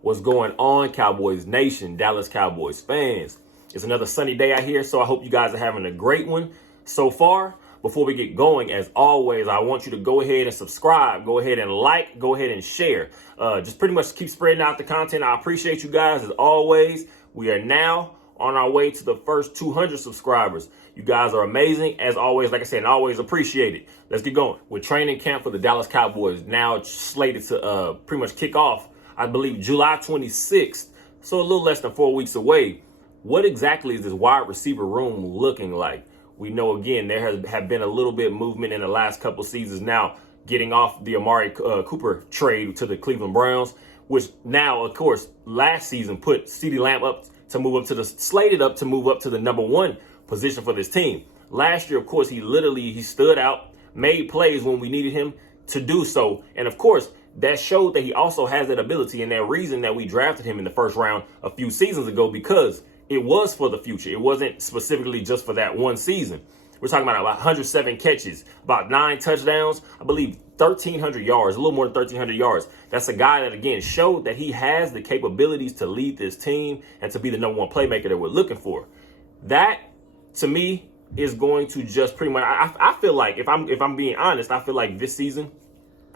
What's going on, Cowboys Nation, Dallas Cowboys fans? It's another sunny day out here, so I hope you guys are having a great one so far. Before we get going, as always, I want you to go ahead and subscribe, go ahead and like, go ahead and share. Just pretty much keep spreading out the content. I appreciate you guys as always. We are now on our way to the first 200 subscribers. You guys are amazing. As always, like I said, and always appreciate it. Let's get going. With training camp for the Dallas Cowboys now slated to pretty much kick off, I believe, July 26th, so a little less than 4 weeks away. What exactly is this wide receiver room looking like? We know, again, there have been a little bit of movement in the last couple seasons now, getting off the Amari Cooper trade to the Cleveland Browns, which now, of course, last season put CeeDee Lamb slated up to move up to the number one position for this team. Last year, of course, he stood out, made plays when we needed him to do so. And of course, that showed that he also has that ability, and that reason that we drafted him in the first round a few seasons ago, because it was for the future. It wasn't specifically just for that one season. We're talking about 107 catches, about 9 touchdowns, I believe 1,300 yards, a little more than 1,300 yards. That's a guy that, again, showed that he has the capabilities to lead this team and to be the number one playmaker that we're looking for. That, to me, is going to just pretty much, I feel like, if I'm being honest, I feel like this season,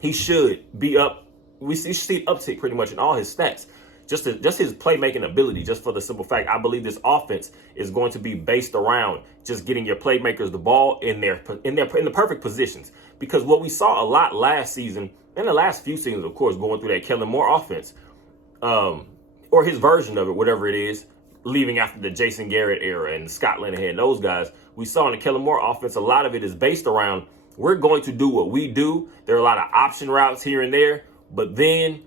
he should be up. We should see an uptick pretty much in all his stats. Just his playmaking ability, just for the simple fact, I believe this offense is going to be based around just getting your playmakers the ball in the perfect positions. Because what we saw a lot last season, and the last few seasons, of course, going through that Kellen Moore offense, or his version of it, whatever it is, leaving after the Jason Garrett era and Scott Linehan and those guys, we saw in the Kellen Moore offense, a lot of it is based around, we're going to do what we do. There are a lot of option routes here and there, but then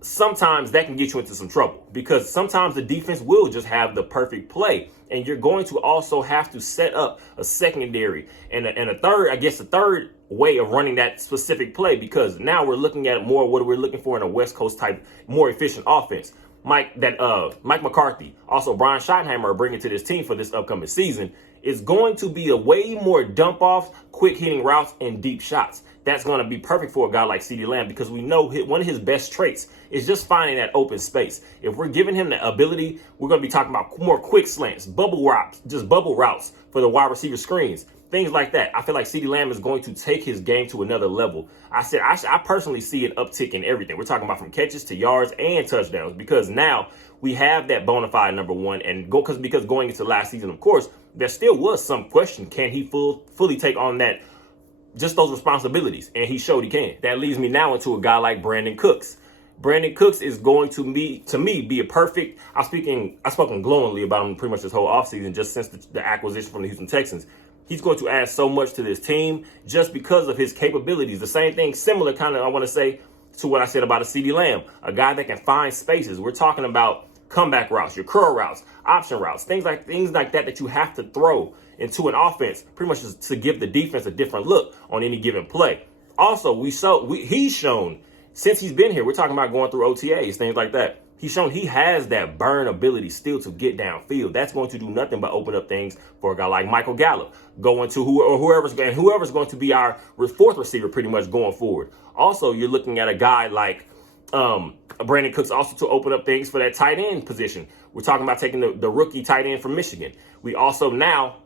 sometimes that can get you into some trouble, because sometimes the defense will just have the perfect play, and you're going to also have to set up a secondary and a third way of running that specific play, because now we're looking at more what we're looking for in a West Coast type, more efficient offense. Mike McCarthy, also Brian Schottenheimer are bringing to this team for this upcoming season is going to be a way more dump off, quick hitting routes, and deep shots. That's going to be perfect for a guy like CeeDee Lamb, because we know one of his best traits is just finding that open space. If we're giving him the ability, we're going to be talking about more quick slants, bubble routes for the wide receiver screens, things like that. I feel like CeeDee Lamb is going to take his game to another level. I personally see an uptick in everything. We're talking about from catches to yards and touchdowns, because now we have that bona fide number one. And because going into last season, of course, there still was some question. Can he fully take on that, just those responsibilities? And he showed he can. That leads me now into a guy like Brandon Cooks. Brandon Cooks is going to be a perfect. I've spoken glowingly about him pretty much this whole offseason, just since the acquisition from the Houston Texans. He's going to add so much to this team just because of his capabilities. The same thing, similar kind of, I want to say, to what I said about a CeeDee Lamb, a guy that can find spaces. We're talking about comeback routes, your curl routes, option routes, things like that you have to throw into an offense, pretty much to give the defense a different look on any given play. Also, he's shown since he's been here, we're talking about going through OTAs, things like that. He's shown he has that burn ability still to get downfield. That's going to do nothing but open up things for a guy like Michael Gallup, going to whoever's going to be our fourth receiver pretty much going forward. Also, you're looking at a guy like Brandon Cooks also to open up things for that tight end position. We're talking about taking the rookie tight end from Michigan. We also now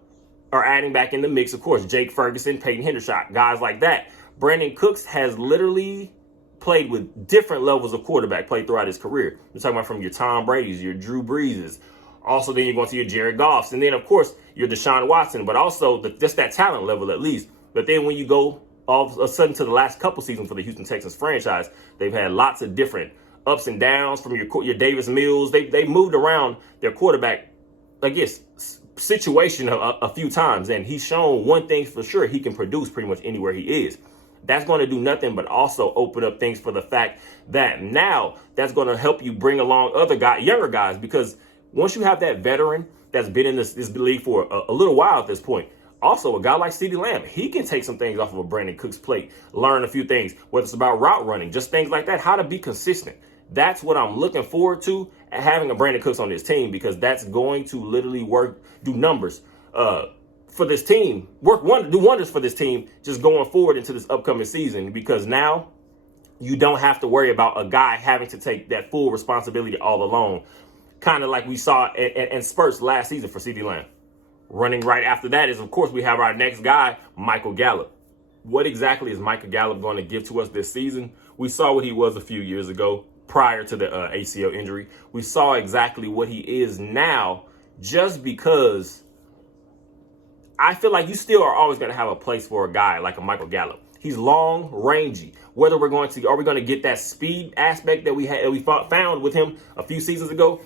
are adding back in the mix, of course, Jake Ferguson, Peyton Hendershot, guys like that. Brandon Cooks has literally played with different levels of quarterback play throughout his career. We're talking about from your Tom Brady's, your Drew Breeses. Also, then you're going to your Jared Goffs. And then, of course, your Deshaun Watson, but also just that talent level at least. But then when you go all of a sudden to the last couple seasons for the Houston Texans franchise, they've had lots of different ups and downs from your Davis Mills. They moved around their quarterback, I guess, situation a few times. And he's shown one thing for sure: he can produce pretty much anywhere he is. That's going to do nothing but also open up things for the fact that now that's going to help you bring along other younger guys, because once you have that veteran that's been in this league for a little while at this point, also a guy like CeeDee Lamb, he can take some things off of a Brandon Cooks plate, learn a few things, whether it's about route running, just things like that, how to be consistent. That's what I'm looking forward to, having a Brandon Cooks on this team, because that's going to literally do numbers for this team, do wonders for this team just going forward into this upcoming season, because now you don't have to worry about a guy having to take that full responsibility all alone, kind of like we saw in spurts last season for CeeDee Lamb. Running right after that is, of course, we have our next guy, Michael Gallup. What exactly is Michael Gallup going to give to us this season? We saw what he was a few years ago prior to the ACL injury. We saw exactly what he is now, just because I feel like you still are always going to have a place for a guy like a Michael Gallup. He's long, rangy. Are we going to get that speed aspect that we found with him a few seasons ago?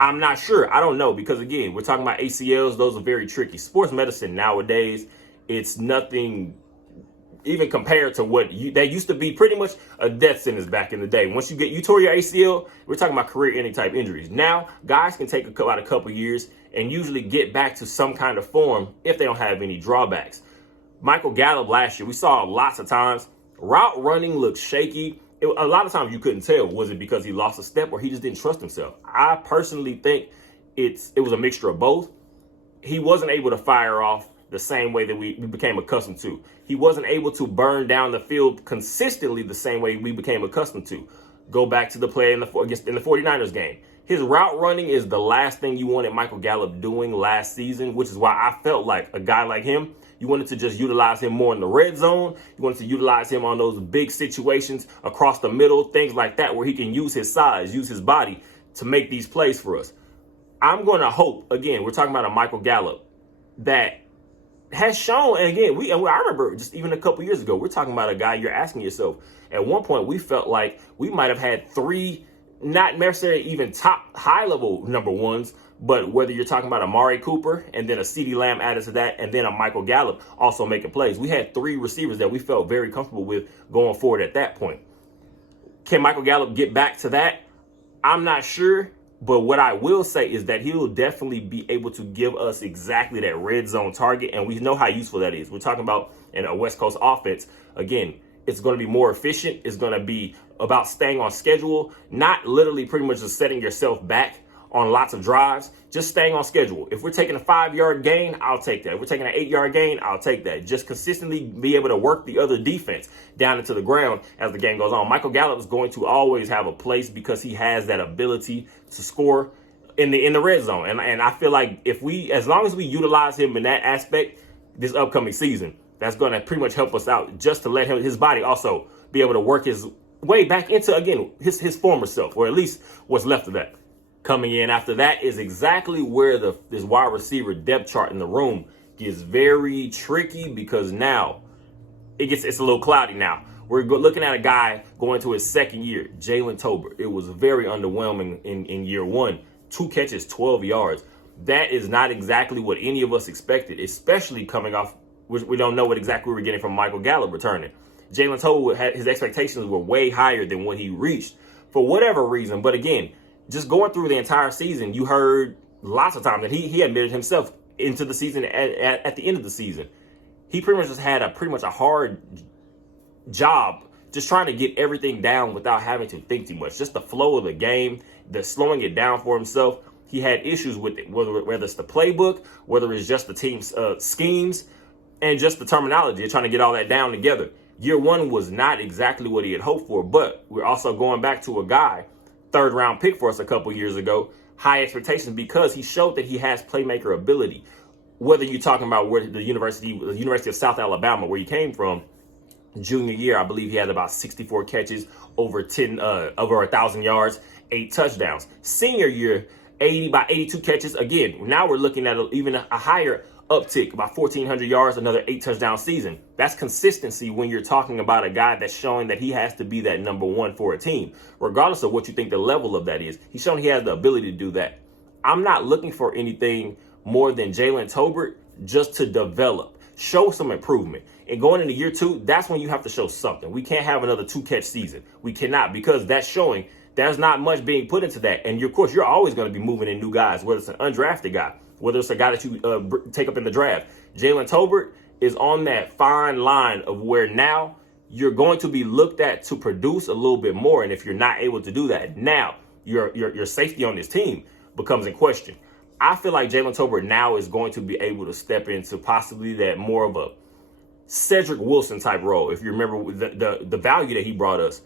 I'm not sure. I don't know, because again, we're talking about ACLs. Those are very tricky. Sports medicine nowadays, it's nothing even compared to what that used to be pretty much a death sentence back in the day. Once you tore your ACL, we're talking about career-ending type injuries. Now, guys can take about a couple years and usually get back to some kind of form if they don't have any drawbacks. Michael Gallup last year, we saw lots of times route running looked shaky. A lot of times you couldn't tell, was it because he lost a step or he just didn't trust himself? I personally think it was a mixture of both. He wasn't able to fire off the same way that we became accustomed to. He wasn't able to burn down the field consistently the same way we became accustomed to. Go back to the play in the 49ers game. His route running is the last thing you wanted Michael Gallup doing last season, which is why I felt like a guy like him, you wanted to just utilize him more in the red zone. You wanted to utilize him on those big situations across the middle, things like that, where he can use his size, use his body to make these plays for us. I'm going to hope, again, we're talking about a Michael Gallup that has shown, and again, I remember just even a couple years ago, we're talking about a guy, you're asking yourself, at one point we felt like we might have had three, not necessarily even top high-level number ones, but whether you're talking about Amari Cooper and then a CeeDee Lamb added to that, and then a Michael Gallup also making plays. We had three receivers that we felt very comfortable with going forward at that point. Can Michael Gallup get back to that? I'm not sure, but what I will say is that he'll definitely be able to give us exactly that red zone target, and we know how useful that is. We're talking about in a West Coast offense. Again, it's going to be more efficient. It's going to be about staying on schedule, not literally pretty much just setting yourself back on lots of drives, just staying on schedule. If we're taking a 5-yard gain, I'll take that. If we're taking an 8-yard gain, I'll take that. Just consistently be able to work the other defense down into the ground as the game goes on. Michael Gallup is going to always have a place because he has that ability to score in the red zone. And I feel like as long as we utilize him in that aspect this upcoming season, that's going to pretty much help us out, just to let his body also be able to work his way back into, again, his former self, or at least what's left of that. Coming in after that is exactly where this wide receiver depth chart in the room gets very tricky, because now it's a little cloudy now. We're looking at a guy going to his second year, Jalen Tolbert. It was very underwhelming in year one. 2 catches, 12 yards. That is not exactly what any of us expected, especially coming off, we don't know what exactly we were getting from Michael Gallup returning. Jalen Tolbert, his expectations were way higher than what he reached for whatever reason. But again, just going through the entire season, you heard lots of times that he admitted himself into the season at the end of the season. He pretty much just had a hard job just trying to get everything down without having to think too much. Just the flow of the game, the slowing it down for himself. He had issues with it, whether it's the playbook, whether it's just the team's schemes, and just the terminology of trying to get all that down together. Year one was not exactly what he had hoped for, but we're also going back to a guy, 3rd-round pick for us a couple years ago, high expectations because he showed that he has playmaker ability. Whether you're talking about where the University of South Alabama, where he came from, junior year, I believe he had about 64 catches, over 1,000 yards, 8 touchdowns. Senior year, 82 catches. Again, now we're looking at even a higher uptick, about 1,400 yards, another 8 touchdown season. That's consistency when you're talking about a guy that's showing that he has to be that number one for a team, regardless of what you think the level of that is. He's shown he has the ability to do that. I'm not looking for anything more than Jalen Tolbert just to develop, show some improvement. And going into year 2, that's when you have to show something. We can't have another 2-catch season. We cannot, because that's showing there's not much being put into that. And of course, you're always going to be moving in new guys, whether it's an undrafted guy, whether it's a guy that you take up in the draft. Jalen Tolbert is on that fine line of where now you're going to be looked at to produce a little bit more. And if you're not able to do that, now your safety on this team becomes in question. I feel like Jalen Tolbert now is going to be able to step into possibly that more of a Cedric Wilson type role. If you remember the value that he brought us,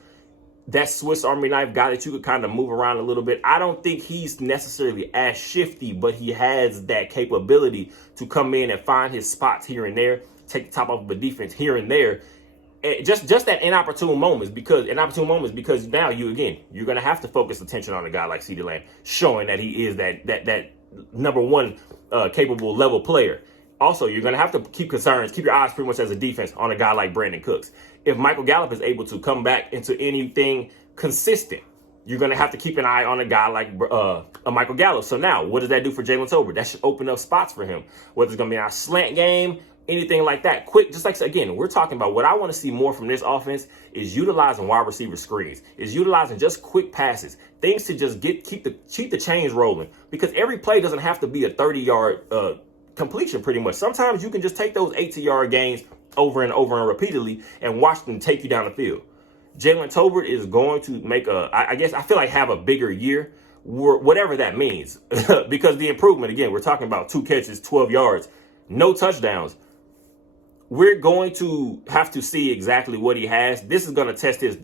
that Swiss Army knife guy that you could kind of move around a little bit. I don't think he's necessarily as shifty, but he has that capability to come in and find his spots here and there, take the top off of a defense here and there. And just that inopportune moments, because now you're going to have to focus attention on a guy like CeeDee Lamb, showing that he is that number one capable level player. Also, you're going to have to keep your eyes pretty much as a defense on a guy like Brandon Cooks. If Michael Gallup is able to come back into anything consistent, you're going to have to keep an eye on a guy like a Michael Gallup. So now, what does that do for Jalen Tolbert? That should open up spots for him, whether it's going to be a slant game, anything like that. Quick, just like, again, we're talking about what I want to see more from this offense is utilizing wide receiver screens, is utilizing just quick passes, things to just keep the chains rolling, because every play doesn't have to be a 30-yard completion pretty much. Sometimes you can just take those 80-yard gains over and over and repeatedly and watch them take you down the field. Jalen Tolbert is going to make I feel like have a bigger year, whatever that means, because the improvement, again, we're talking about 2 catches, 12 yards, no touchdowns. We're going to have to see exactly what he has. This is going to test his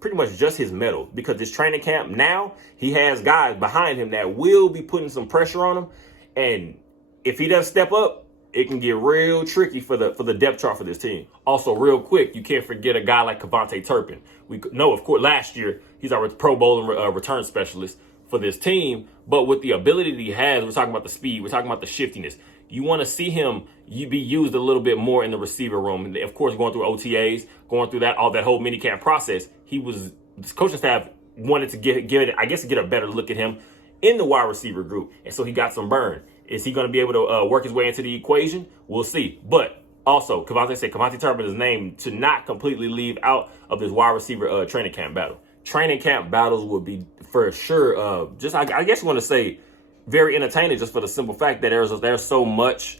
pretty much just his mettle, because this training camp now, he has guys behind him that will be putting some pressure on him. And if he doesn't step up, it can get real tricky for the depth chart for this team. Also, real quick, you can't forget a guy like Kevontae Turpin. We know, of course, last year, he's our Pro Bowl and return specialist for this team. But with the ability that he has, we're talking about the speed, we're talking about the shiftiness. You want to see him be used a little bit more in the receiver room. And of course, going through OTAs, going through that whole minicamp process, the coaching staff wanted to get a better look at him in the wide receiver group. And so he got some burn. Is he going to be able to work his way into the equation? We'll see. But also, Kevontae Turpin is named to not completely leave out of this wide receiver training camp battle. Training camp battles will be for sure, I guess you want to say, very entertaining, just for the simple fact that there's so much,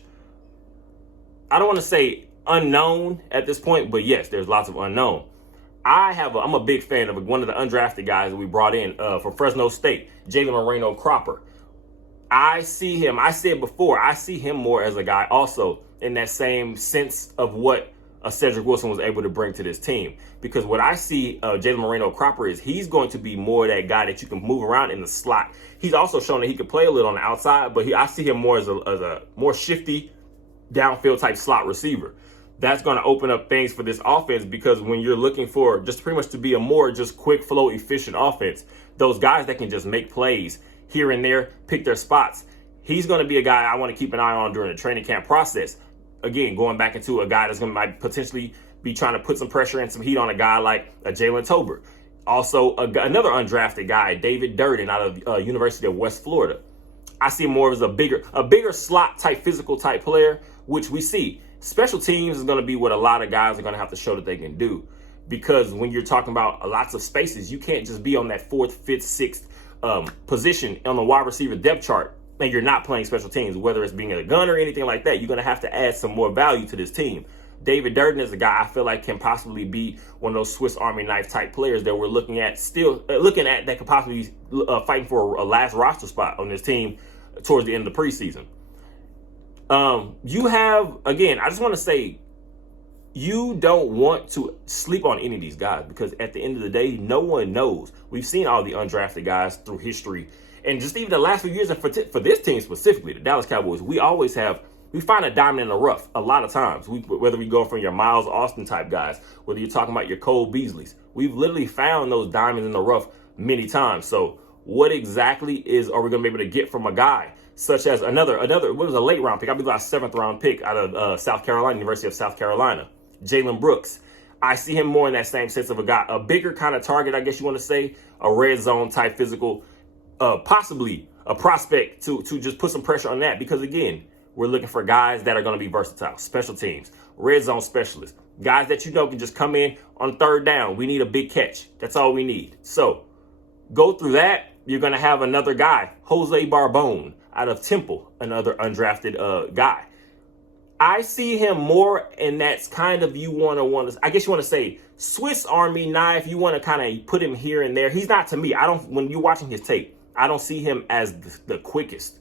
I don't want to say unknown at this point, but yes, there's lots of unknown. I'm a big fan of one of the undrafted guys that we brought in from Fresno State, Jalen Moreno Cropper. I see him more as a guy also in that same sense of what Cedric Wilson was able to bring to this team. Because what I see Jalen Moreno Cropper is he's going to be more that guy that you can move around in the slot. He's also shown that he can play a little on the outside, but I see him more as a more shifty downfield type slot receiver. That's going to open up things for this offense, because when you're looking for just pretty much to be a more just quick flow, efficient offense, those guys that can just make plays here and there, pick their spots, he's going to be a guy I want to keep an eye on during the training camp process. Again, going back into a guy that's going to might potentially be trying to put some pressure and some heat on a guy like a Jalen Tolbert. Also, another undrafted guy, David Durden, out of University of West Florida. I see him more as a bigger slot type, physical type player, which we see. Special teams is going to be what a lot of guys are going to have to show that they can do, because when you're talking about lots of spaces, you can't just be on that 4th, 5th, 6th position on the wide receiver depth chart and you're not playing special teams, whether it's being a gunner or anything like that. You're going to have to add some more value to this team. David Durden is a guy I feel like can possibly be one of those Swiss Army knife type players that we're looking at that could possibly be fighting for a last roster spot on this team towards the end of the preseason. You have, again, I just want to say, you don't want to sleep on any of these guys, because at the end of the day, no one knows. We've seen all the undrafted guys through history, and just even the last few years, and for this team specifically, the Dallas Cowboys, we find a diamond in the rough a lot of times. Whether we go from your Miles Austin type guys, whether you're talking about your Cole Beasleys, we've literally found those diamonds in the rough many times. So what exactly are we going to be able to get from a guy such as another, what was a late round pick? I believe a 7th round pick out of South Carolina, University of South Carolina, Jalen Brooks. I see him more in that same sense of a guy, a bigger kind of target, I guess you want to say, a red zone type physical, possibly a prospect to just put some pressure on that. Because again, we're looking for guys that are going to be versatile, special teams, red zone specialists, guys that can just come in on 3rd down. We need a big catch. That's all we need. So go through that. You're going to have another guy, Jose Barbone out of Temple, another undrafted guy. I see him more, and that's kind of, I guess you want to say Swiss Army knife. You want to kind of put him here and there. He's not, to me, when you're watching his tape, I don't see him as the quickest.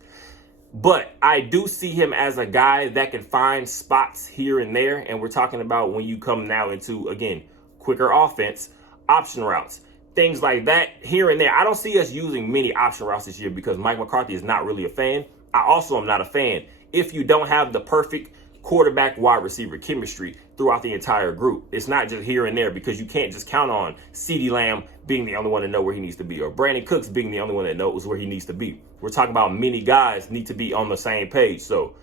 But I do see him as a guy that can find spots here and there. And we're talking about when you come now into, again, quicker offense, option routes, things like that here and there. I don't see us using many option routes this year because Mike McCarthy is not really a fan. I also am not a fan if you don't have the perfect quarterback wide receiver chemistry throughout the entire group. It's not just here and there, because you can't just count on CeeDee Lamb being the only one to know where he needs to be, or Brandon Cooks being the only one that knows where he needs to be. We're talking about many guys need to be on the same page. So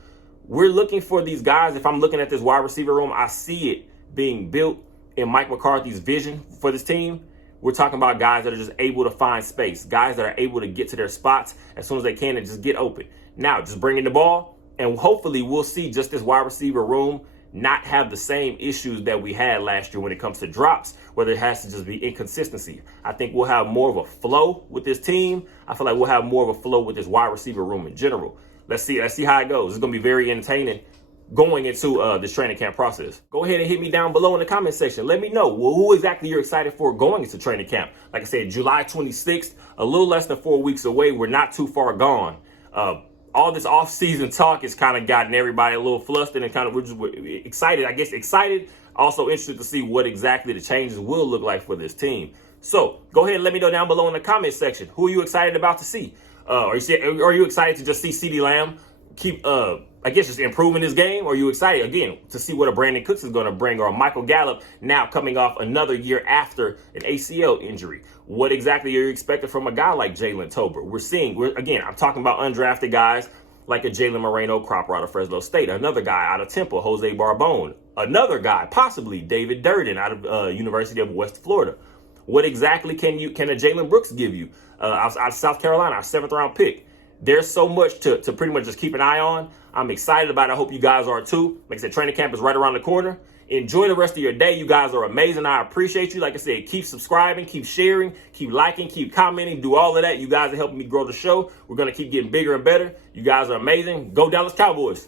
we're looking for these guys. If I'm looking at this wide receiver room, I see it being built in Mike McCarthy's vision for this team. We're talking about guys that are just able to find space, guys that are able to get to their spots as soon as they can and just get open. Now, just bringing the ball, and hopefully we'll see just this wide receiver room not have the same issues that we had last year when it comes to drops, whether it has to just be inconsistency. I think we'll have more of a flow with this team. I feel like we'll have more of a flow with this wide receiver room in general. Let's see how it goes. It's going to be very entertaining going into this training camp process. Go ahead and hit me down below in the comment section. Let me know who exactly you're excited for going into training camp. Like I said, July 26th, a little less than 4 weeks away. We're not too far gone. All this off-season talk has kind of gotten everybody a little flustered and we're just excited. I guess excited, also interested to see what exactly the changes will look like for this team. So go ahead and let me know down below in the comment section. Who are you excited about to see? Are you excited to just see CeeDee Lamb keep, just improving his game? Or are you excited, again, to see what a Brandon Cooks is going to bring, or a Michael Gallup now coming off another year after an ACL injury? What exactly are you expecting from a guy like Jalen Tolbert? I'm talking about undrafted guys like a Jalen Moreno, Cropper out of Fresno State, another guy out of Temple, Jose Barbone, another guy, possibly David Durden out of University of West Florida. What exactly can a Jalen Brooks give you out of South Carolina, our 7th round pick? There's so much to pretty much just keep an eye on. I'm excited about it. I hope you guys are too. Like I said, training camp is right around the corner. Enjoy the rest of your day. You guys are amazing. I appreciate you. Like I said, keep subscribing, keep sharing, keep liking, keep commenting, do all of that. You guys are helping me grow the show. We're going to keep getting bigger and better. You guys are amazing. Go Dallas Cowboys.